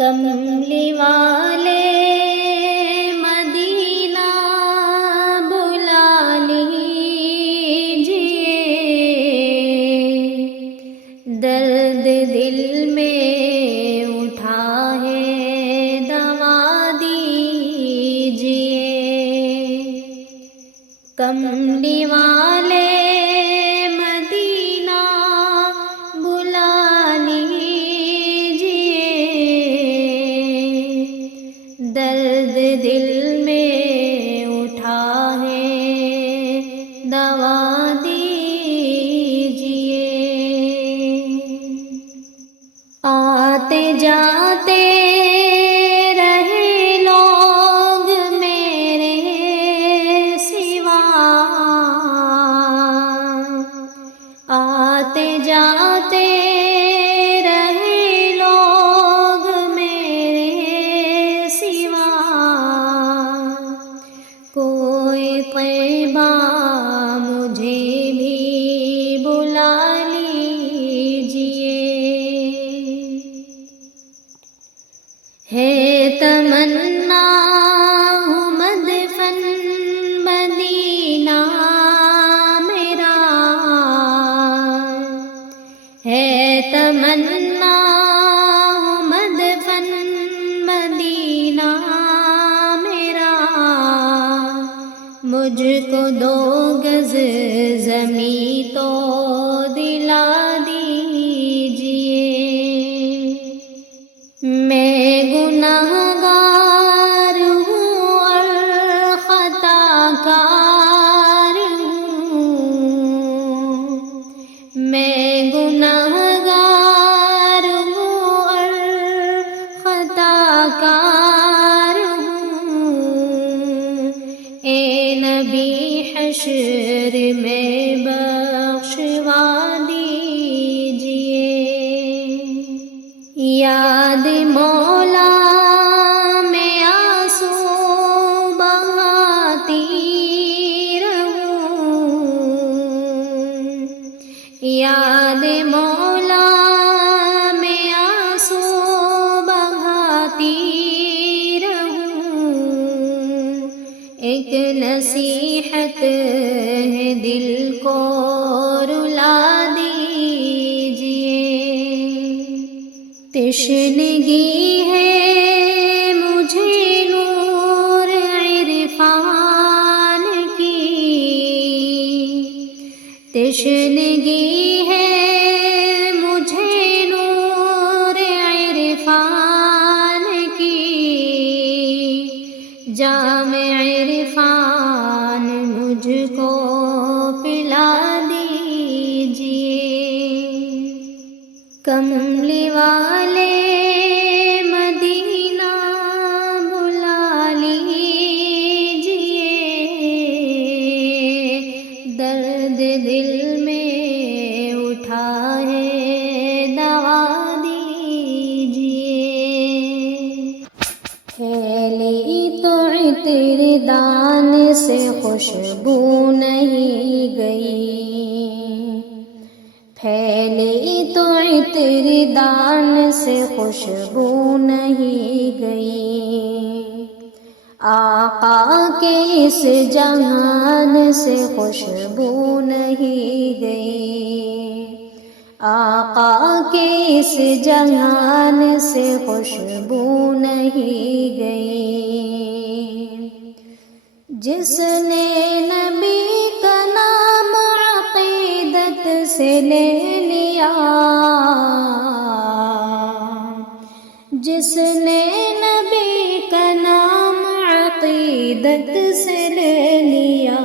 کملی والے مدینہ بلا لیجئے، درد دل میں اٹھا ہے دوا دیجئے۔ کملی والے مدینہ بلا لیجئے، درد دل میں اٹھا ہے دوا دیجئے۔ آتے جاتے رہے لوگ میرے سوا، آتے جاتے رہے لوگ میرے سوا، کوئی طیبہ مجھے بھی بلا لیجئے۔ ہے تمنا ہوں مدفن مدینہ میرا، ہے تمنا ہوں مدفن مدینہ میرا، مجھ کو 2 گز زمیں تو دلا دیجئے۔ میں گنہگار ہوں اور خطا کار ہوں، میں گنہگار ہوں اور خطا کار ہوں، اے نبی حشر میں بخشوا دیجئے۔ یاد مولا میں آنسو بہاتی رہوں، یاد مولا میں آنسو بہاتی رہوں، ایک نصیحت ہے دل کو رلا دیجئے۔ تشنگی ہے مجھے نور عرفان کی، تشنگی ہے مجھے نور عرفان کی، جام عرفان مجھ کو پلا دیجئے۔ کملی والے مدینہ بلا لیجئے، درد دل میں اٹھا ہے دوا دیجئے۔ پھیلی تو عطر دان سے خوشبو نہیں گئی، پھیلی تو عطر دان سے خوشبو نہیں گئی، آقا کے اس جہان سے خوشبو نہیں گئی، آقا کے اس جہان سے خوشبو نہیں گئی۔ جس نے نبی کا نام عقیدت سے لے لیا، جس نے نبی کا نام عقیدت سے لے لیا،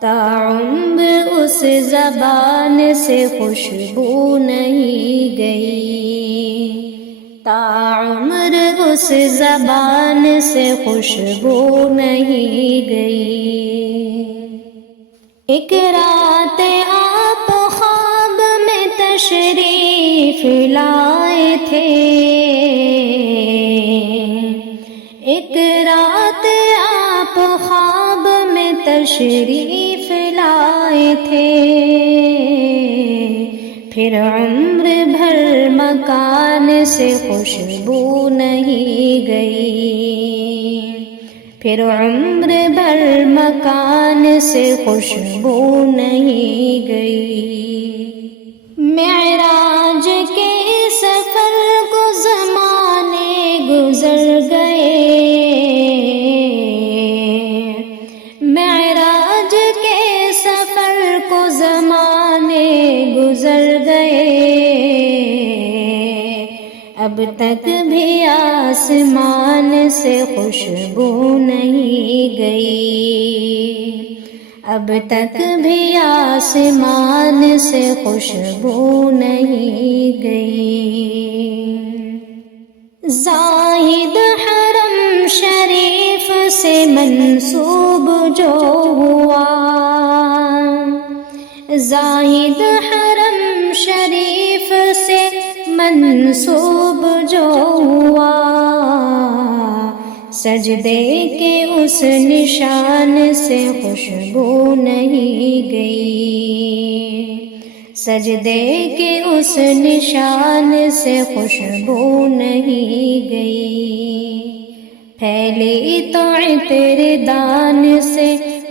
تا عمر اس زبان سے خوشبو نہیں گئی، تا عمر اس زبان سے خوشبو نہیں گئی۔ ایک رات آپ خواب میں تشریف لائے تھے، ایک رات آپ خواب میں تشریف لائے تھے، پھر عمر بھر مکان سے خوشبو نہیں گئی، پھر عمر بھر مکان سے خوشبو نہیں گئی۔ معراج کے سفر کو زمانے گزر گئے، معراج کے سفر کو زمانے گزر گئے، اب تک بھی آسمان سے خوشبو نہیں گئی، اب تک بھی آسمان سے خوشبو نہیں گئی۔ زاہد حرم شریف سے منسوب جو ہوا، زاہد حرم شریف سے منسوب جو ہوا، سجدے کے اس نشان سے خوشبو نہیں گئی، سجدے کے اس نشان سے خوشبو نہیں گئی۔ پھیلی تو عطر دان سے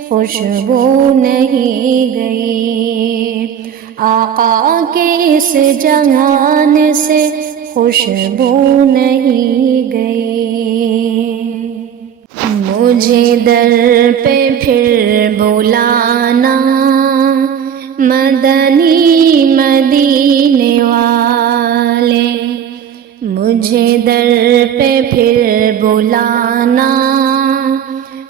خوشبو نہیں گئی، آقا کے اس جہان سے خوشبو نہیں گئی۔ مجھے در پہ پھر بلانا مدنی مدینے والے، مجھے در پہ پھر بلانا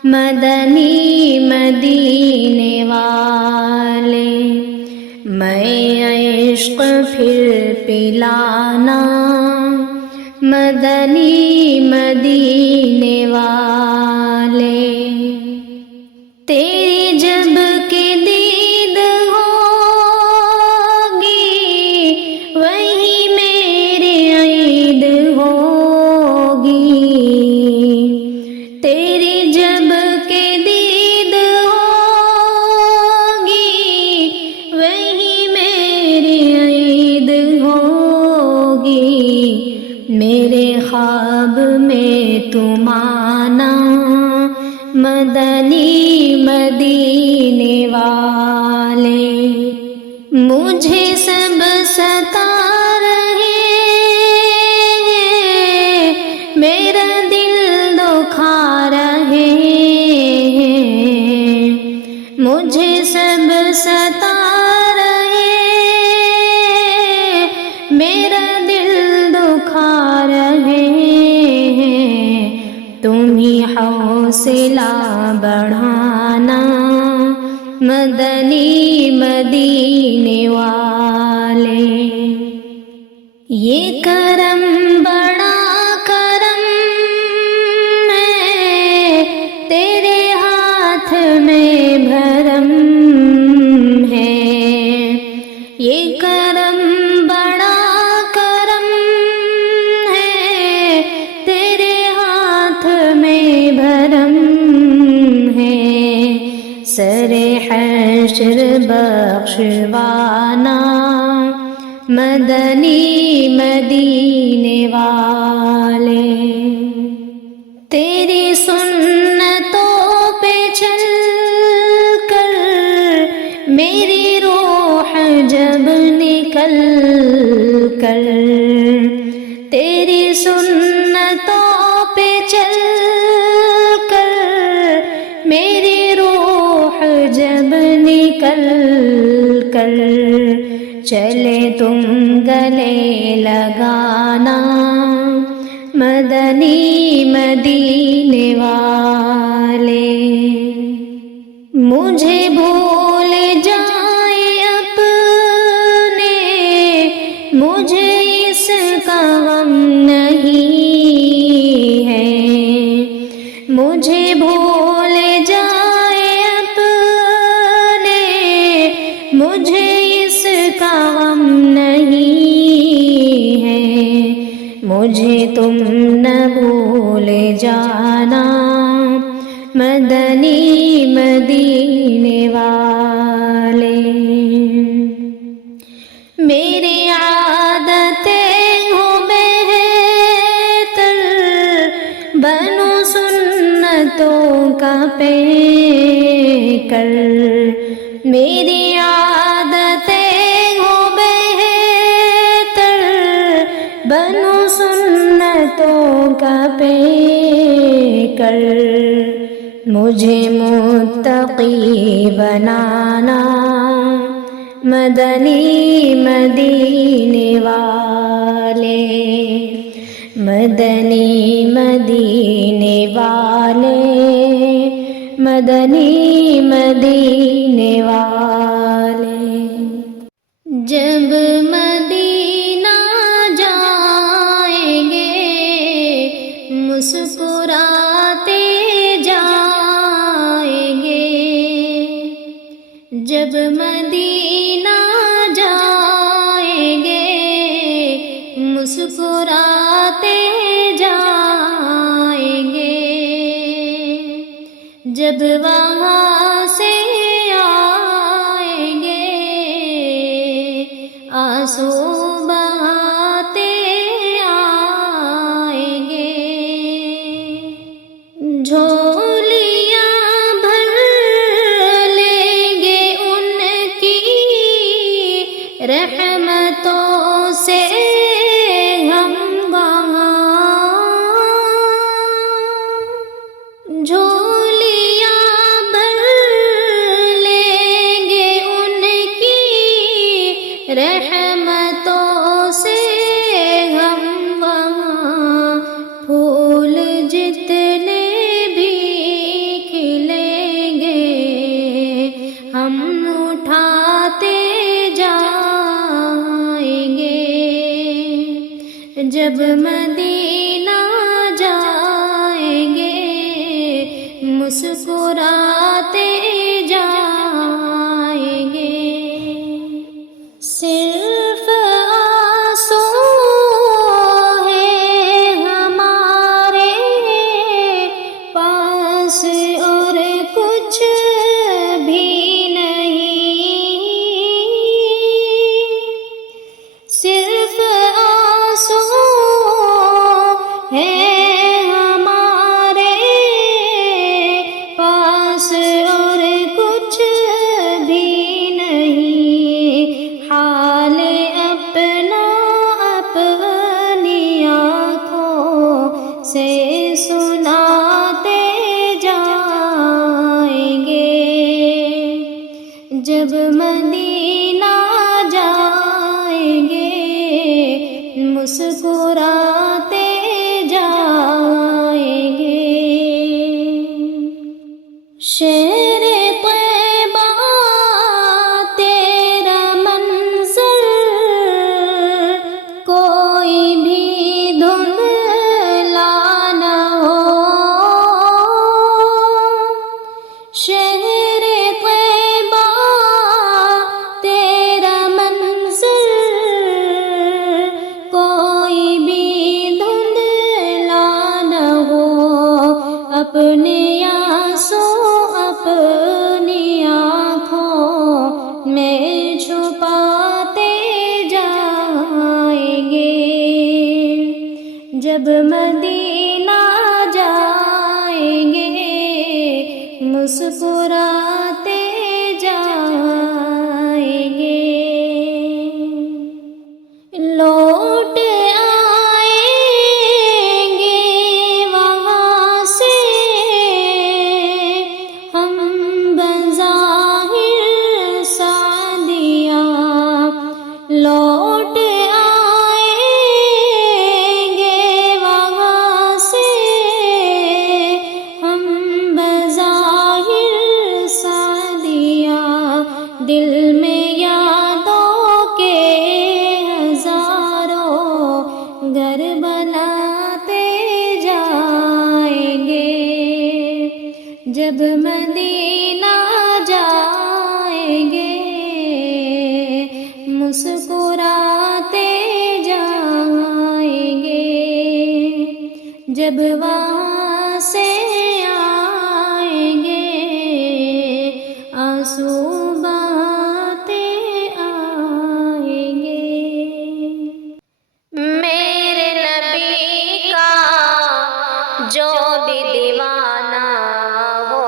مدنی مدینے والے، میں عشق پھر پلانا مدنی مدینے والے۔ تیری جب کہ دید ہوگی وہی میری عید ہوگی، تیری جب کہ دید ہوگی وہی میری عید ہوگی، میرے خواب میں تم آنا مدنی مدینے والے، مجھے سب ستا رہے ہیں، میرا دل دکھا رہے ہیں، مجھے سب ستا رہے ہیں، میرا دل دکھا رہے ہیں، تم ہی حوصلہ بڑھانا مدنی مدینے والے۔ یہ کرم بڑا کرم ہے، تیرے ہاتھ میں بھرم ہے، یہ کرم بڑا کرم ہے، تیرے ہاتھ میں بھرم ہے، سر حشر بخشوانا مدنی مدینے والے، تیری سنتوں پہ چل کر میری روح جب نکل کر، تیری سنتوں پہ چل کر میری روح جب نکل کر، چلے تم گلے لگانا مدنی مدینے والے، مجھے بھول جائے اپنے مجھے اس کا غم نہیں ہے، مجھے بھول جائے اپنے مجھے اس کا غم نہیں ہے، مجھے تم نہ بھول جانا مدنی مدینے والے، میرے پہ کر میری عادتیں ہو بہتر بنو سنتوں کا پہ کر مجھے متقی بنانا مدنی مدینے والے مدنی مدینے والے مدنی مدینے والے جب مدینہ جائیں گے مسکراتے جائیں گے جب مدینہ جائیں گے مسکراتے جائیں گے جب وہاں سے آئیں گے آنسو بہاتے آئیں گے جھولیاں بھر لیں گے ان کی رحمتوں سے ہم وہاں جھولیاں بھر لیں گے ان کی رحمتوں سے ہم وہاں پھول جتنے بھی کھلیں گے ہم اٹھاتے جائیں گے جب مدینہ جائیں گے مسکراتے جائیں گے صرف آنسو ہے ہمارے پاس اور کچھ بھی نہیں صرف آنسو ہے ہمارے پاس اور کچھ بھی نہیں حال اپنا اپنی آنکھوں سے سناتے جائیں گے جب مدینہ جائیں گے مسکراتے جائیں گے شہر طیبہ تیرا منظر کوئی بھی دھندلا نہ ہو شہر طیبہ تیرا منظر کوئی بھی دھندلا نہ ہو اپنے آنسو اپنی آنکھوں میں چھپاتے جائیں گے جب مدینہ جائیں گے مسکراتے جائیں گے لوٹ آئیں گے وہاں سے ہم بظاہر سعدیہ لوٹ آئیں گے وہاں سے ہم بظاہر سعدیہ دل میں یادوں کے ہزاروں گھر بناتے جائیں گے جب مدینہ جائیں گے مسکراتے جائیں گے جب وہاں سے آئیں گے آنسو بہاتے آئیں گے میرے نبی کا جو بھی دیوانہ ہو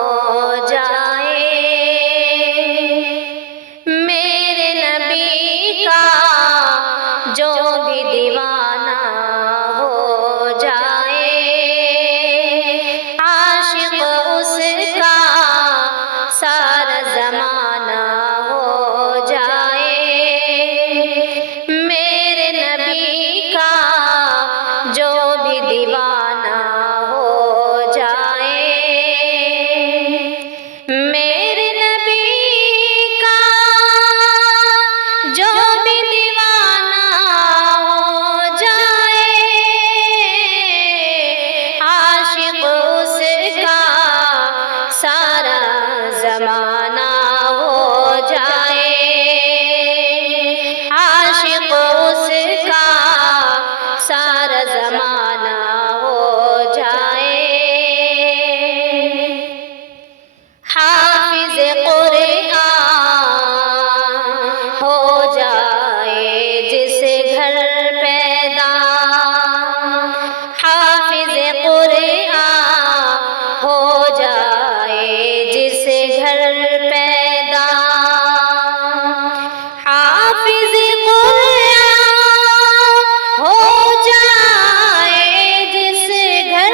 جائے جس گھر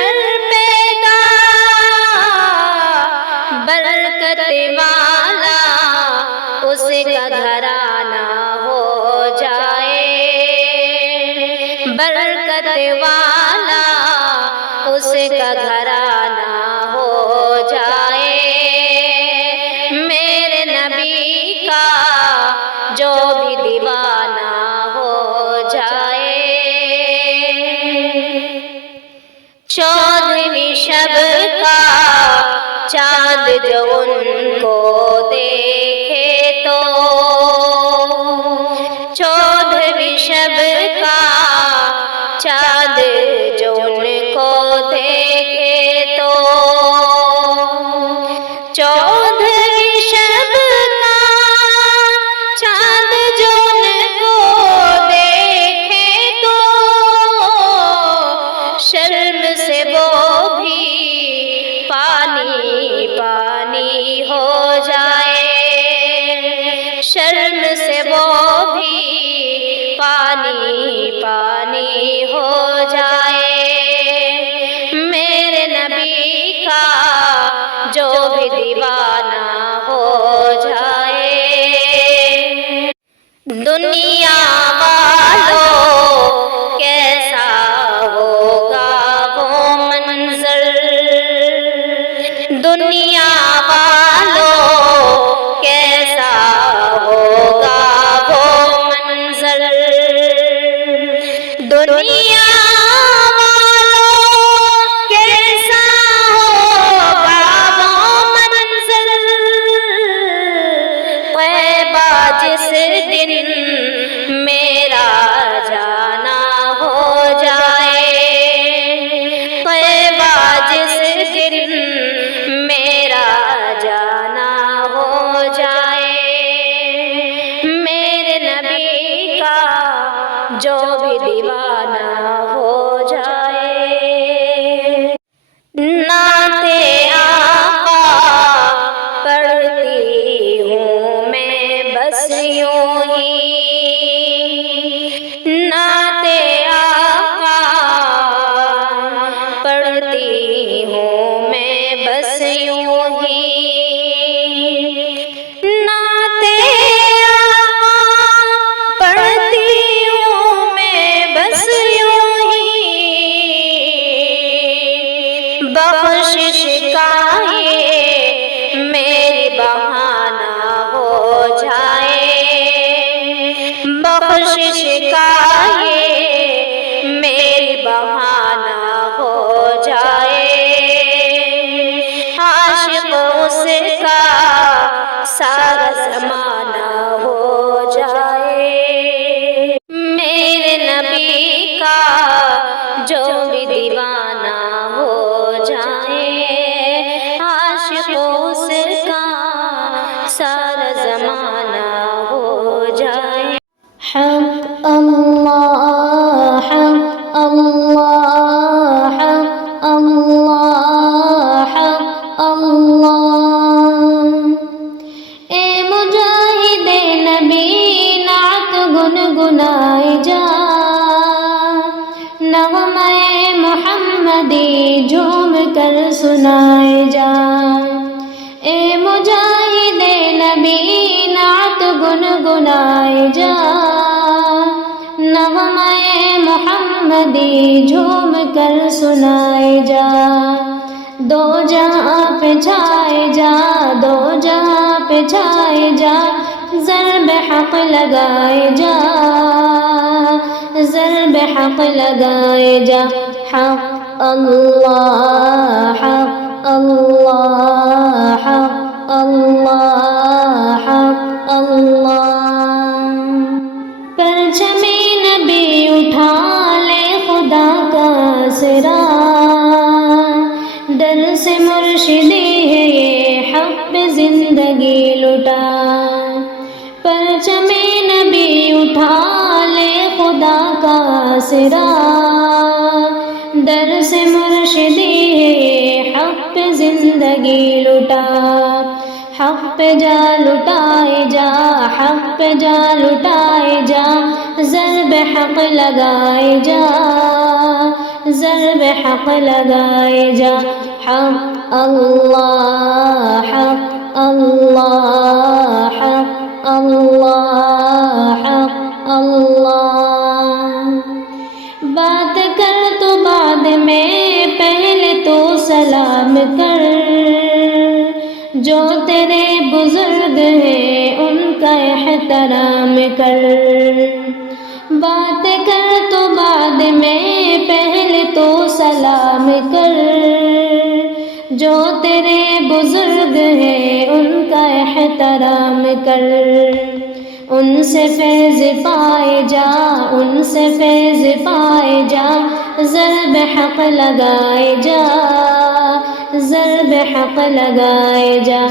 پیدا برکت والا اس کا گھرانہ ہو جائے، برکت والا اس کا گھرانہ ہو جائے، میرے نبی کا جو بھی دیوانہ ہو جائے۔ 14ویں شب کا چاند جو ان کو دیکھے تو، 14ویں شب کا چاند جو ان کو دیکھے تو، 14ویں شب کا چاند جو ان کو دیکھے تو، شرم سے وہ بھی پانی پانی ہو جائے، شرم سے وہ بھی پانی پانی ہو جائے، میرے نبی کا جو بھی دیوانہ ہو جائے۔ دنیا والوں کیسا ہوگا وہ منظر، دنیا والوں کیسا ہوگا وہ منظر، دنیا والوں کیسا ہوگا وہ منظر، طیبہ جس دن میرا جانا ہو جائے، طیبہ جس دن میرا جانا ہو جائے، میرے نبی کا جو بھی دیوانہ ہو جائے۔ نعت آقا پڑھتی ہوں میں بس یوں ہی، نعت آقا پڑھتی ہوں میں بس یوں ہی، نعت آقا پڑھتی ہوں میں بس یوں ہی، بخشش کا یہ میری بہانہ ہو جائے، بخشش کا یہ میری بہانہ ہو جائے، عاشق اس کا سارا زمانہ ہو جائے، میرے نبی کا جو بھی دیوانہ ہو جائے، عاشق اس کا سارا زمانہ ہو جائے۔ حق اللہ، حق اللہ، حق اللہ، حق اللہ۔ اے مجاہد نبی نعت گنگنائے جا، نغمہ محمدی جھوم کر سنائے جا، اے مجاہد نبی نعت گنگنائے جا، نغمہ محمدی جھوم کر سنائے جا، دو جہاں پہ چھائے جا، دو جہاں پہ چھائے جا، ضرب حق لگائے جا، ضرب حق لگائے جا، حق اللہ، حق اللہ، حق اللہ، حق اللہ۔ پرچم نبی اٹھا لے خدا کا آسرا، در سے مرشدی ہے یہ حق پہ زندگی لٹا، پرچم نبی اٹھا لے خدا کا آسرا، در سے مرشدی ہے حق پہ زندگی لٹا، حق پہ جا لٹائے جا، حق پہ جا لٹائے جا، ضرب حق لگائے جا، ضرب حق لگائے جا۔ حق اللہ، حق اللہ، حق اللہ، حق اللہ۔ بات کر تو بعد میں، پہلے تو سلام کر، جو تیرے بزرگ ہیں ان کا احترام کر۔ بات کر تو بعد میں، پہلے تو سلام کر، جو تیرے بزرگ ہیں ان کا احترام کر۔ ان سے فیض پائے جا، ان سے فیض پائے جا، ضرب حق لگائے جا، ضرب حق لگائے جا۔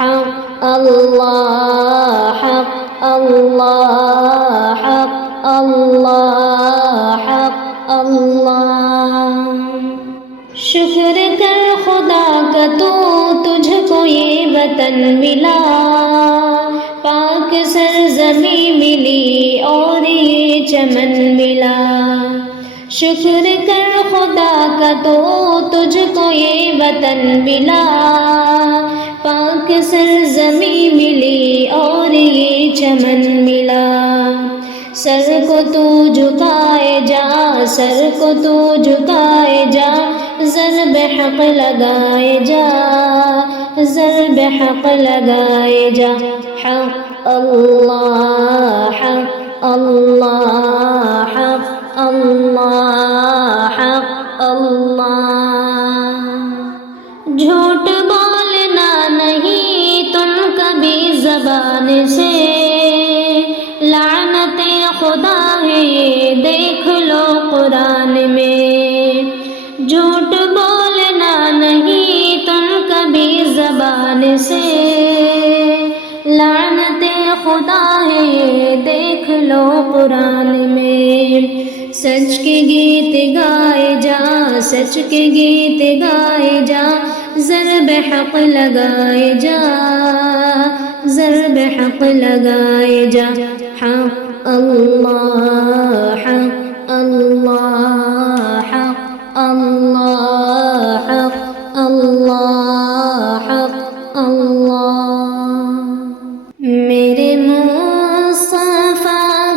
حق اللہ، حق اللہ، حق اللہ، حق اللہ۔ شکر کر خدا کا تو تجھ کو یہ وطن ملا، پاک سرزمین ملی اور یہ چمن ملا۔ شکر کر خدا کا تو تجھ کو یہ وطن ملا، پاک سرزمین ملی اور یہ چمن ملا۔ سر کو تو جھکائے جا، سر کو تو جھکائے جا، ضرب حق لگائے جا، ضرب حق لگائے جا۔ حق اللہ، حق اللہ، حق اللہ، حق اللہ۔ جھوٹ بولنا نہیں تم کبھی زبان سے، لعنت خدا ہے یہ دیکھ لو قرآن میں۔ جھوٹ بولنا نہیں تم کبھی زبان سے، لعنت خدا ہے یہ دیکھ لو قرآن میں۔ سچ کے گیت گائے جا، سچ کے گیت گائے جا، ضرب حق لگائے جا، ضرب حق لگائے جا۔ حق اللہ، حق اللہ، حق اللہ، حق اللہ، حق اللہ۔ میرے مصطفیٰ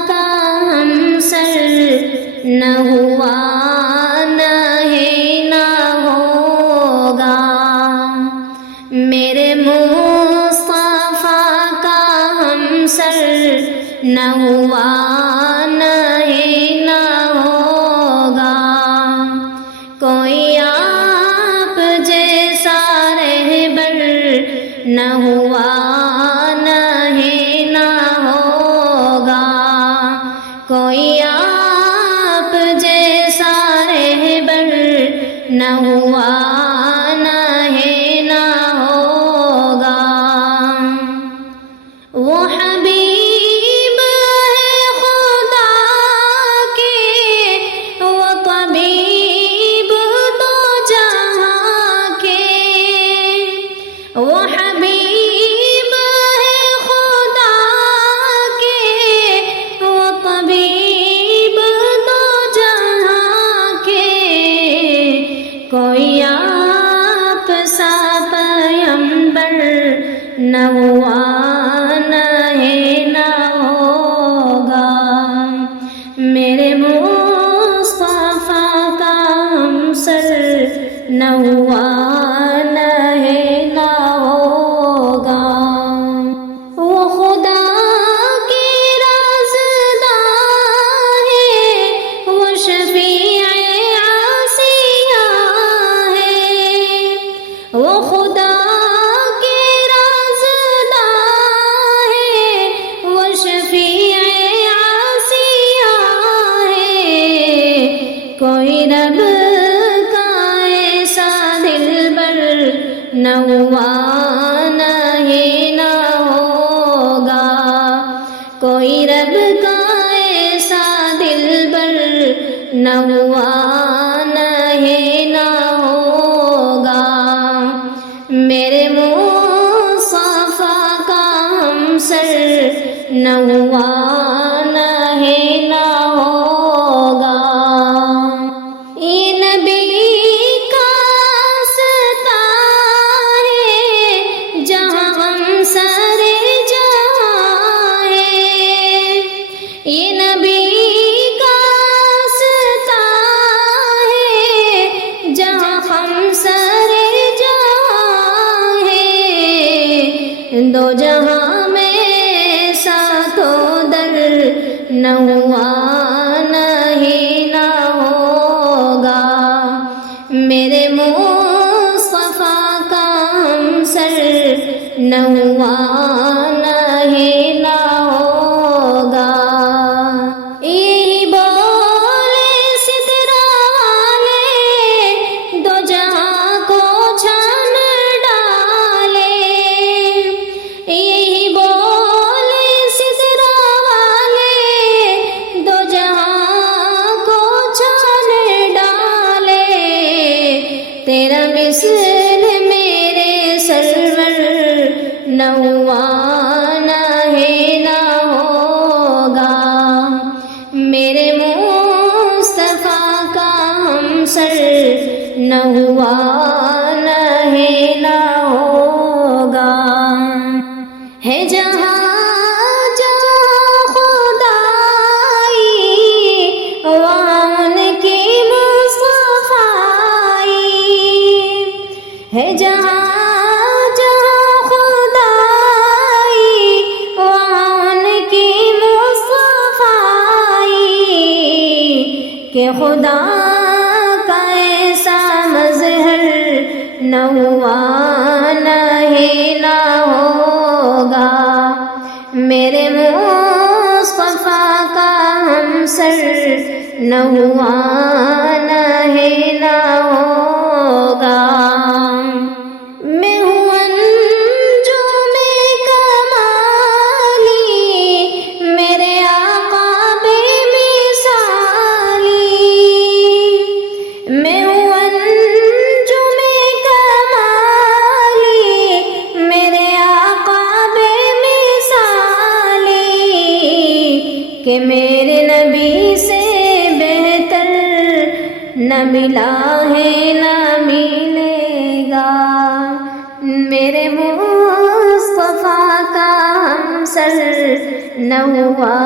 کا ہمسر نہ ہوا، نہ ہے نہ ہوگا۔ میرے مصطفیٰ کا ہمسر نہ ہوا، نہ ہے نہ ہوگا۔ کوئی آپ جیسا رہبر نہ ہوا، نہ ہے نہ ہوگا۔ کوئی آپ جیسا رہبر نہ ہوا، نہ ہے نہ ہوگا۔ وہ حبیب ہے خدا کے، وہ طبیب دو جہاں کے۔ وہ حبیب ہے خدا کے، وہ طبیب دو جہاں کے۔ کوئی آپ سا پیمبر نہ ہوا، نہ ہے نہ ہوگا۔ میرے مصطفیٰ کا ہمسر نہ ہوا، نہ ہے نہ ہوگا۔ وہ خدا کی رازدار ہے، وہ شفیع عاصیہ ہے۔ وہ خدا کی رازدار ہے، وہ شفیع عاصیہ ہے۔ کوئی رب کا ایسا دلبر نہ ہوا، نہ ہے نہ ہوگا۔ کوئی رب کا ایسا دلبر نہ ہوا، نہ ہے نہ ہوگا۔ میرے مصطفیٰ نہ ہوا نہ ہے نہ ہوگا۔ یہ نبی کا ستا ہے جہاں ہم سر جہاں ہے، یہ نبی کا ستا ہے جہاں ہم سر جہاں ہے، دو جہاں میں ساتوں در نہ ہوا نہ ہے نہ ہوگا۔ میرے مصطفیٰ کا ہم سر نہ ہوا نہ ہے نہ ہوگا۔ یہی بولے سدرا والے دو جہاں کو چھان ڈالے، یہی بولے سدرا والے دو جہاں کو چھان ڈالے، تیرا مثل میرے سرور نہ ہوا نہ ہے نہ ہوگا۔ میرے مصطفیٰ کا ہم سر نہ ہوا نہ ہے نہ ہوگا۔ ہے جہاں جہاں خدائی وہاں ان کی مصطفیٰ، ہے جہاں جہاں خدائی وہاں ان کی مصطفیٰ، کہ خدا کا ایسا مظہر نہ ہوا نہ ہے نہ ہوگا۔ میرے مصطفیٰ کا ہم سر نہ ہوا نہ ہے نہ ہوگا۔ میں ہوں انجم کمالی میرے آقا بے مثالی، میں ہوں انجم کمالی میرے آقا بے مثالی، کہ میرے نبی سے بہتر نہ ملا ہے نہ ملے گا۔ میرے مصطفیٰ کا ہم سر نہ ہوا